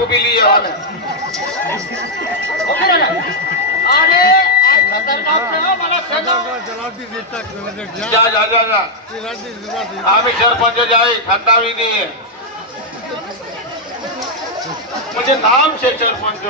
आपको भी लिए वाले जा जा जा जा आम्ही सरपंच जाई खंडावी नाही म्हणजे नाम से सरपंच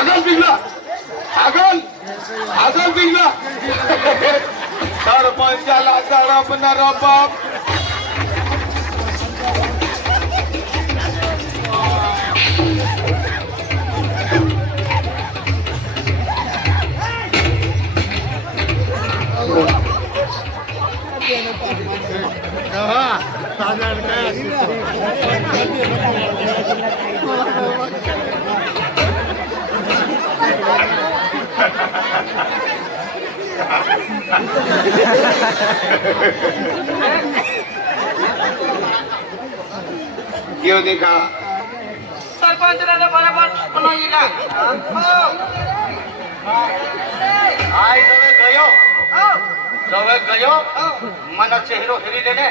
आगल बिगला आगल आगल बिगला सरपंचाला तडपणार बाप क्यों देखा सरपंच ने बराबर बनाईला आय जवळ गयो जवळ गयो मना चेहरो हिरी लेने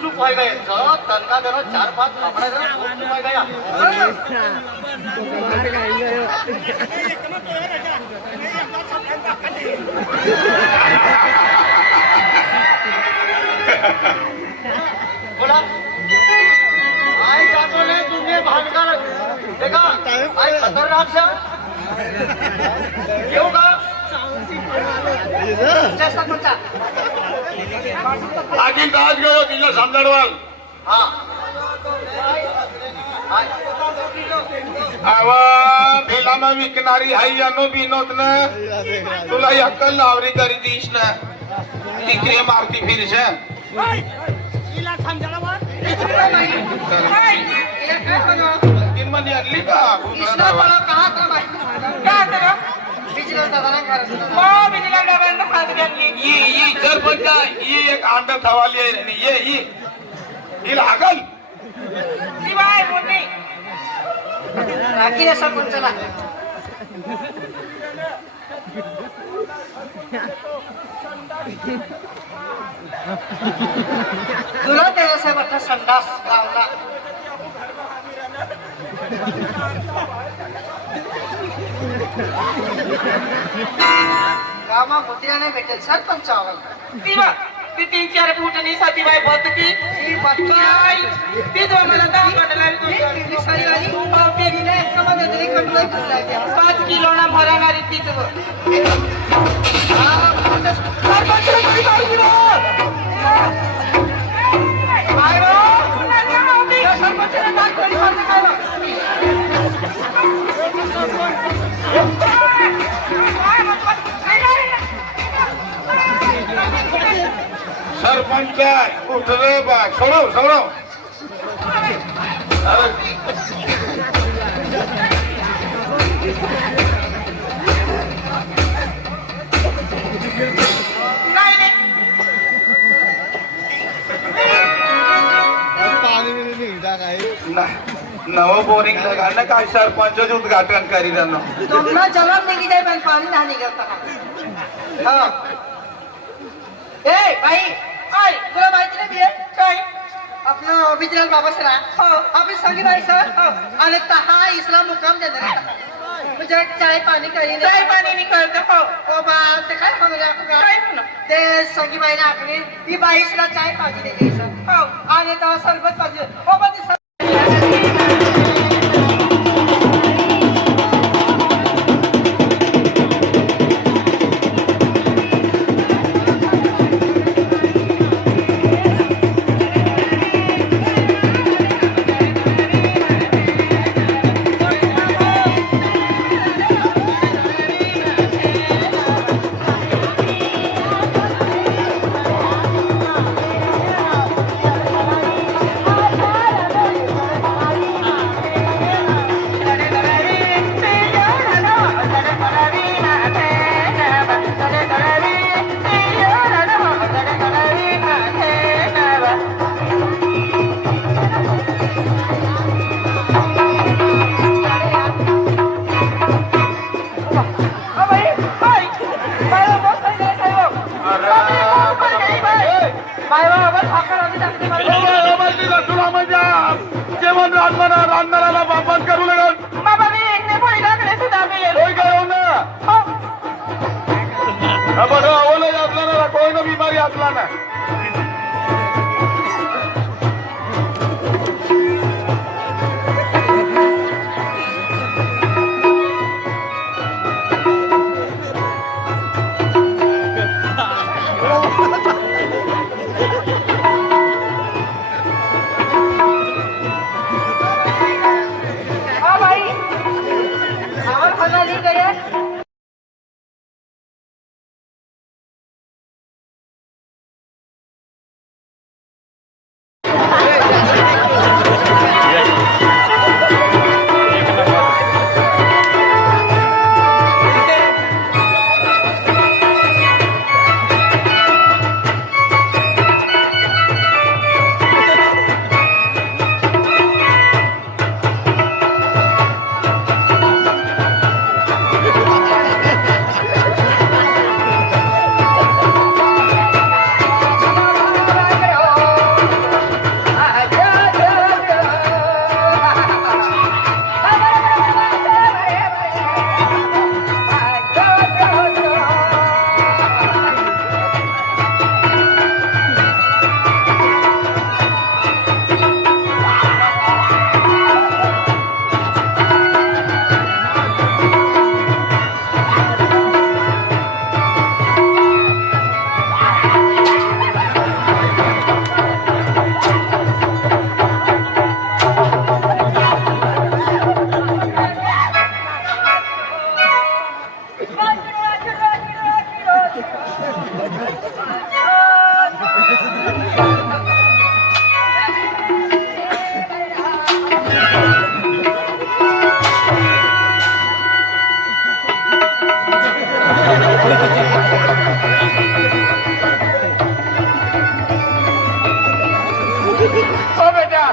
चुप हो गए जो तन्ना देनो 4-5 कपड़े देनो चुप हो गया बोला आय जातो ने तुमने भानकर देखा आय खतरनाक से क्यों का जैसा कुछ आधी ताज गयो तिला समजडवाल हा आवा भेलामा विकणारी हाई अनो बिनोद न तुला अक्कल लावरी करी दीश न तिकडे मारती फिरश इला समजडवाल तीन मध्ये आणली का इसला बड़ा कहां था भाई क्या करो बिजली दबाना कर वो बिजली दबाना खाद गई ये सरपंच ये एक आंडा थवाली आहे आणि ये ही लागल शिवाय मुन्नी राखी सरपंचला तुला तेवढा बट्टा संडास गावला गामा मुद्राने भेटेल सरपंच आवडला ती 3-4 फुटनी साथी बाई बत की ही बटकाई ती जो मला दाव काढला ती सारी वाली पावटी दिले समाज तरी कंट्रोल केला आहे 5 किलोना भरणारी तीच सरपंच उठले बा सोडव सोडव नव बोरिंग लगाना काय सरपंच उद्घाटन करी रहा तुमना जलन नहीं जाए पण पानी ना निकलता हां ए भाई ओय तुला माहिती नाही बिये काय आपलं बिजलाल बाबा सर हो आपली सगळी बाई सर आणि तहा इस्लाम मुकाम देणार म्हणजे चाय पाणी करी चाय पाणी निकळतं हो ओ बा ते काय म्हणूया काय म्हणू ते सगळी बाईने आपली ती बाईसला चाय पाहिजे दिली सर हो आणि तेव्हा सरबत पाहिजे ओ बा ती ओ बेटा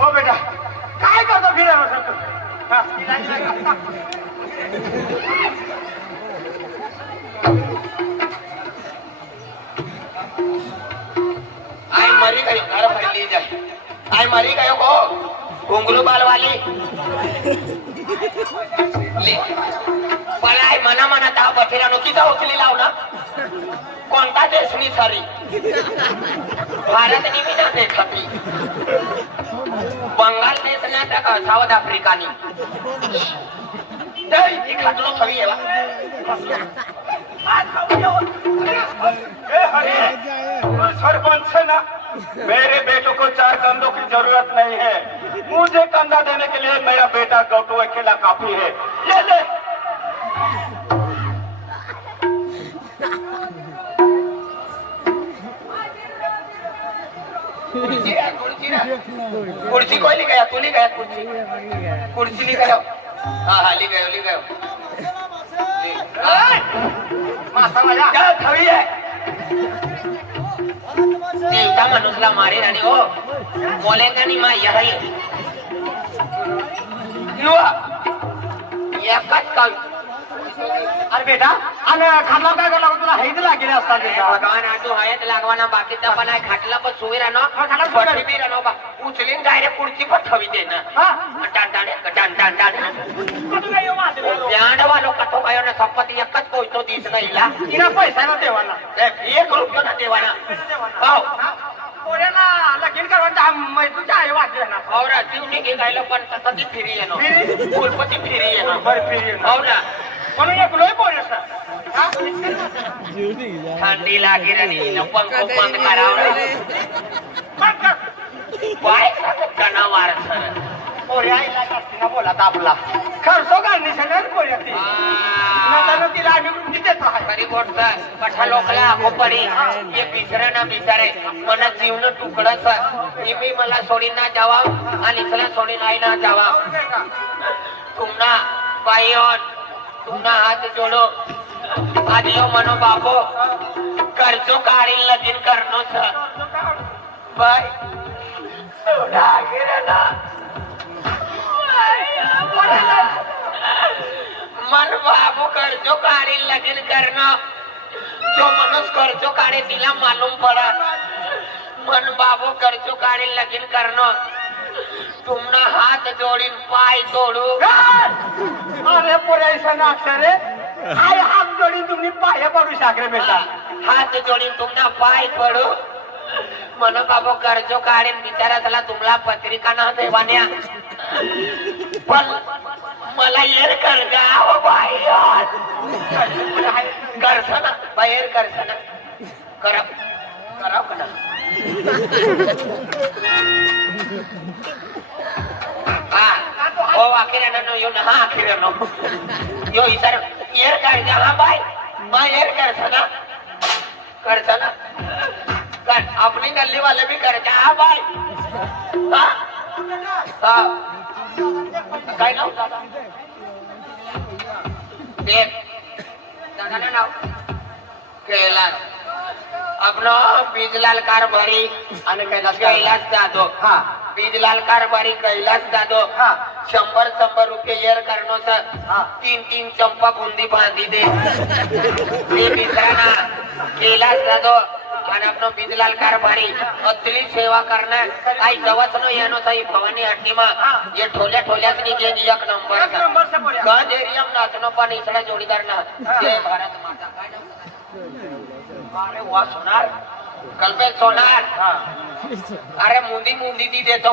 ओ बेटा काय करतो फिरायला आई मरी गयो घर भर ली जाए आई मरी गयो को घुंगरू बाल वाली ले पळाय मना मना ता बठेला नोकीचा उचली लाव ना कोणता देशनी सारी भारत नि मी ना देखती बंगाल देश ना त्या साऊथ आफ्रिकानी दई एक खाटलो थवी येवा सरपंच है ना मेरे बेटों को 4 कंधों की जरूरत नहीं है मुझे कंधा देने के लिए मेरा बेटा गौटू अकेला काफी है ये ले कुर्सी कोई ली गया तू ली गया कुर्सी ली गयो हाँ ली गयो माता माझ्या क्या थवी है देवता मनुष्यला मारे आणि हो मोलेंगा नी मा यही युवा एकच काल अरे बेटा आणि खाल्ला काय करला तुला हैद लागेल असतात बेटा भगवान आजू हयात लागवाना बाकीचा पण आहे खाटला पण सोय राहणं खाटला बठी बी राहणं बा उचलीन डायरेक्ट कुर्सी पण ठवी दे ना वालो कठो गयो ना संपत्ती एकच पोचतो दिस नाहीला तिला पैसा ना देवाला 1 रुपया ना देवाना हो पोऱ्याला लगीन करवायचा मैतूच्या आई वाटले ना और जीवनी घे गायला पण तसं ती फिरी येणं फुलपती फिरी येणं बरं फिरी हो ना म्हणून एक लोय पोऱ्याचा थंडी लागे रे पंख बंद करावं बाय जनावर पोऱ्या आईला जास्तीला बोला दाबला खर्चो काढणी सगळ्यात पोऱ्या ती नंतर तिला आम्ही वृत्ती देतो आहे खरी गोष्ट कठा लोकला आखो पडी ये बिसरे ना बिचारे मन जीवन तुकडस मी मला सोडी ना जावा आणि इथला सोडी नाही ना जावा तुमना बाईओन तुमना हात जोडो आदियो मनो बापो कर्जो काढील लगीन करनो छ बाय सोडा गिरना मन बाबू कर्जो काढील लगीन करणं जो माणूस कर्जो काढे तिला मालूम पडत मन बाबू कर्जो काढील लगीन करणं तुमना हात जोडीन पाय तोडू अरे पोऱ्या ना अक्षरे आई हात जोडी तुम्ही पाया पडू शकरे बेटा हात जोडीन तुमना पाय पडू मन बाबू कर्जो काढीन बिचारा त्याला तुम्हाला पत्रिका ना देवान्या पण मला येर कर गाव बाई करसना बाहेर करसना करा करा करा ओ आखिरानं यो ना आखिरानं यो इतर येर कर जा बाई मा येर करसना कर अपनी गली वाले भी कर जा बाई हाँ काय नाव दादा देख दादा ना नाव कैलास आपनो बीजलाल कारभारी आणि कैलास जाधव हा बीजलाल कारभारी कैलास जाधव हा 100 रुपये येर करनो सर हा 3 चंपा बुंदी बांधी दे ते बिसराना कैलास जाधव आणि आपनो बीजलाल कारभारी अतली सेवा करना आई जवच न यानो सही भवानी हट्टी मा ये ठोल्या ठोल्याच नी गेंग एक नंबर से पोऱ्या गंज एरिया में नाचनो पण इसड़ा जोड़ीदार ना जय भारत माता काय नाव अरे वाह सोनार कल्पे सोनार अरे मुंदी दी देतो